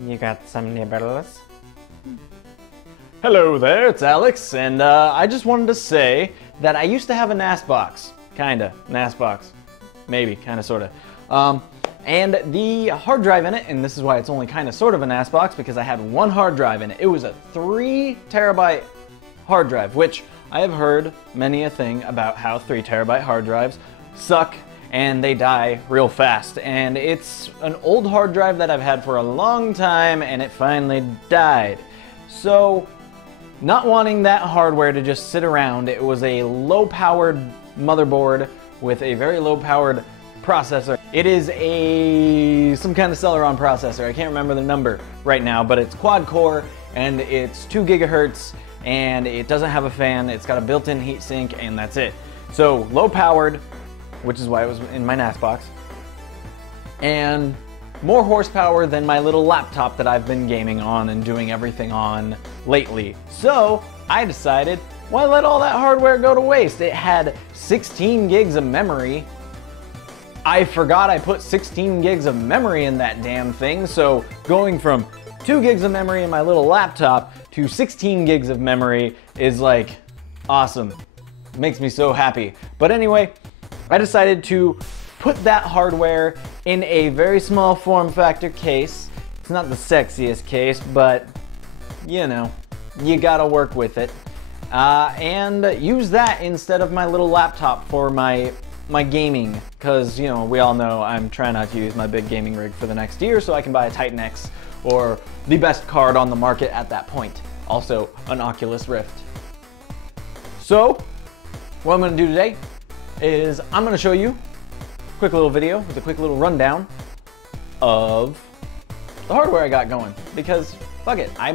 You got some nibbles? Hello there, it's Alex, and I just wanted to say that I used to have a NAS box. Kinda. NAS box. Maybe. Kinda, sorta. And the hard drive in it, and this is why it's only kinda sort of a NAS box, because I had one hard drive in it. It was a 3 terabyte hard drive, which I have heard many a thing about how 3 terabyte hard drives suck and they die real fast. And it's an old hard drive that I've had for a long time, and it finally died. So, not wanting that hardware to just sit around, it was a low-powered motherboard with a very low-powered processor. It is some kind of Celeron processor. I can't remember the number right now, but it's quad-core, and it's 2 gigahertz, and it doesn't have a fan. It's got a built-in heatsink, and that's it. So, low-powered, which is why it was in my NAS box, and more horsepower than my little laptop that I've been gaming on and doing everything on lately. So I decided, why let all that hardware go to waste? It had 16 gigs of memory. I forgot I put 16 gigs of memory in that damn thing, so going from 2 gigs of memory in my little laptop to 16 gigs of memory is like awesome. It makes me so happy. But anyway, I decided to put that hardware in a very small form factor case. It's not the sexiest case, but you know, you gotta work with it. And use that instead of my little laptop for my gaming, because you know, we all know I'm trying not to use my big gaming rig for the next year, so I can buy a Titan X or the best card on the market at that point. Also, an Oculus Rift. So, what I'm gonna do today is I'm gonna show you a quick little video with a quick little rundown of the hardware I got going, because fuck it, I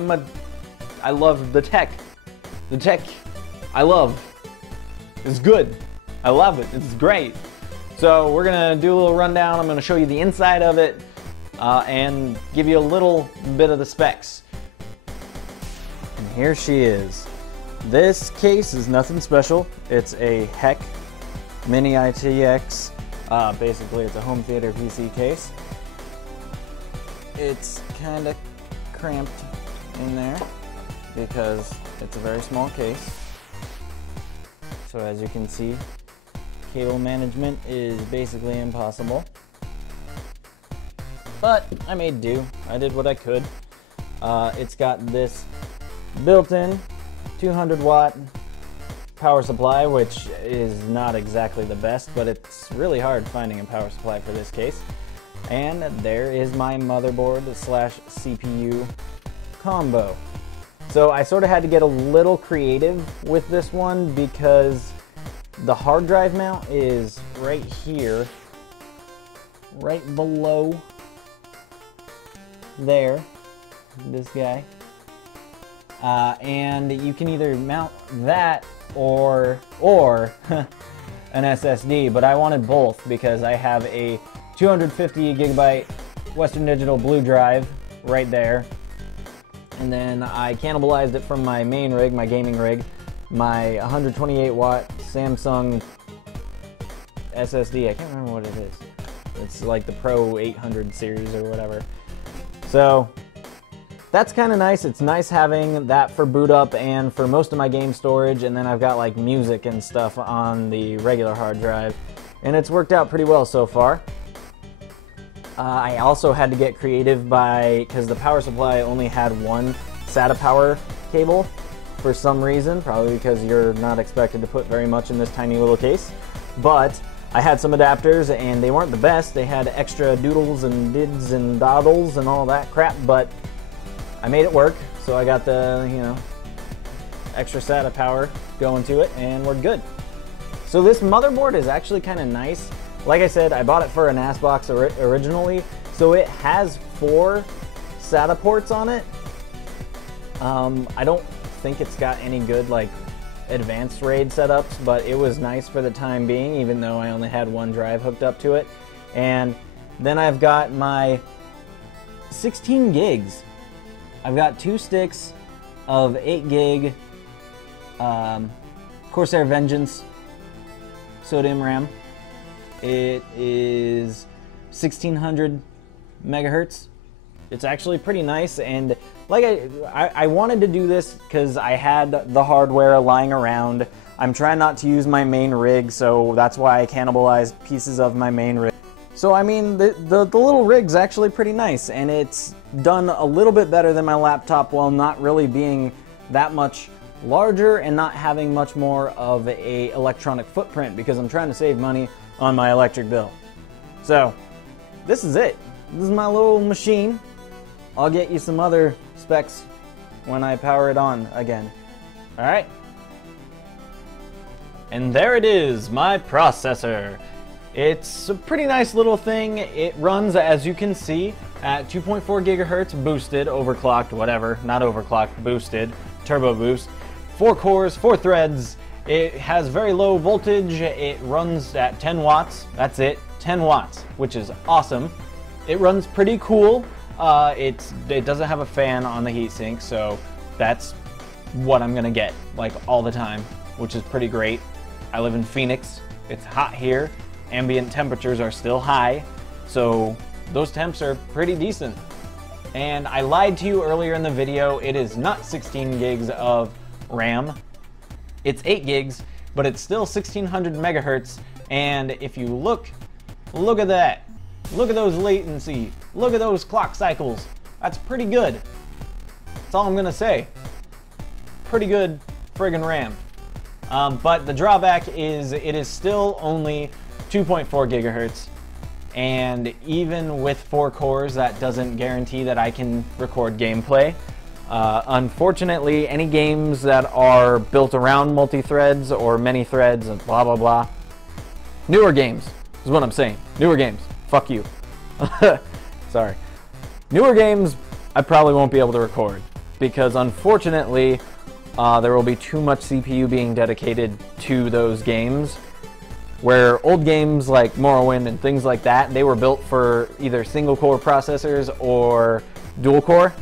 love the tech. The tech I love is good. I love it, it's great. So we're gonna do a little rundown. I'm gonna show you the inside of it and give you a little bit of the specs. And here she is. This case is nothing special. It's a Heck mini-itx. Basically, it's a home theater PC case. It's kind of cramped in there because it's a very small case. So as you can see, cable management is basically impossible. But I made do. I did what I could. It's got this built-in 200 watt power supply, which is not exactly the best, but it's really hard finding a power supply for this case. And there is my motherboard slash CPU combo. So I sort of had to get a little creative with this one because the hard drive mount is right here, right below there, this guy. And you can either mount that or an SSD, but I wanted both because I have a 250 gigabyte Western Digital Blue drive right there, and then I cannibalized it from my main rig, my gaming rig, my 128 watt Samsung SSD. I can't remember what it is. It's like the Pro 800 series or whatever. So that's kind of nice. It's nice having that for boot up and for most of my game storage, and then I've got like music and stuff on the regular hard drive, and it's worked out pretty well so far. I also had to get creative because the power supply only had one SATA power cable for some reason, probably because you're not expected to put very much in this tiny little case. But I had some adapters and they weren't the best. They had extra doodles and dids and doddles and all that crap, but I made it work, so I got the, you know, extra SATA power going to it, and we're good. So this motherboard is actually kind of nice. Like I said, I bought it for a NAS box originally, so it has 4 SATA ports on it. I don't think it's got any good, like, advanced RAID setups, but it was nice for the time being, even though I only had one drive hooked up to it. And then I've got my 16 gigs. I've got 2 sticks of 8 gig Corsair Vengeance sodium RAM. It is 1600 megahertz It's actually pretty nice, and like I wanted to do this because I had the hardware lying around. I'm trying not to use my main rig, so that's why I cannibalized pieces of my main rig. So I mean, the little rig's actually pretty nice, and it's done a little bit better than my laptop while not really being that much larger and not having much more of a electronic footprint, because I'm trying to save money on my electric bill. So this is it. This is my little machine. I'll get you some other specs when I power it on again. All right. And there it is, my processor. It's a pretty nice little thing. It runs, as you can see, at 2.4 gigahertz boosted, overclocked, whatever, not overclocked, boosted, turbo boost. 4 cores, 4 threads. It has very low voltage. It runs at 10 watts. That's it, 10 watts, which is awesome. It runs pretty cool. It doesn't have a fan on the heatsink, so that's what I'm gonna get like all the time, which is pretty great. I live in Phoenix. It's hot here. Ambient temperatures are still high, so those temps are pretty decent. And I lied to you earlier in the video. It is not 16 gigs of RAM. It's 8 gigs, but it's still 1600 megahertz. And if you look at that. Look at those latency. Look at those clock cycles. That's pretty good. That's all I'm gonna say. Pretty good friggin' RAM. But the drawback is it is still only 2.4 gigahertz. And even with 4 cores, that doesn't guarantee that I can record gameplay. Unfortunately, any games that are built around multi-threads or many threads and blah blah blah, newer games is what I'm saying. Newer games. Fuck you. Sorry. Newer games, I probably won't be able to record because unfortunately, there will be too much CPU being dedicated to those games. Where old games like Morrowind and things like that, they were built for either single core processors or dual core.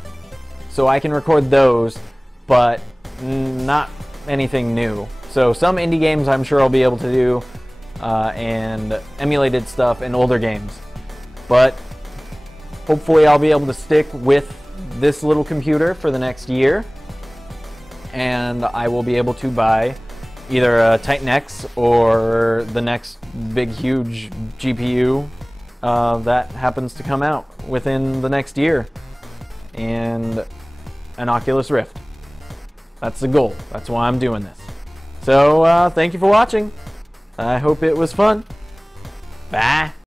So I can record those, but not anything new. So some indie games I'm sure I'll be able to do, and emulated stuff in older games. But hopefully I'll be able to stick with this little computer for the next year, and I will be able to buy either a Titan X or the next big huge GPU that happens to come out within the next year, and an Oculus Rift. That's the goal. That's why I'm doing this. So thank you for watching. I hope it was fun. Bye.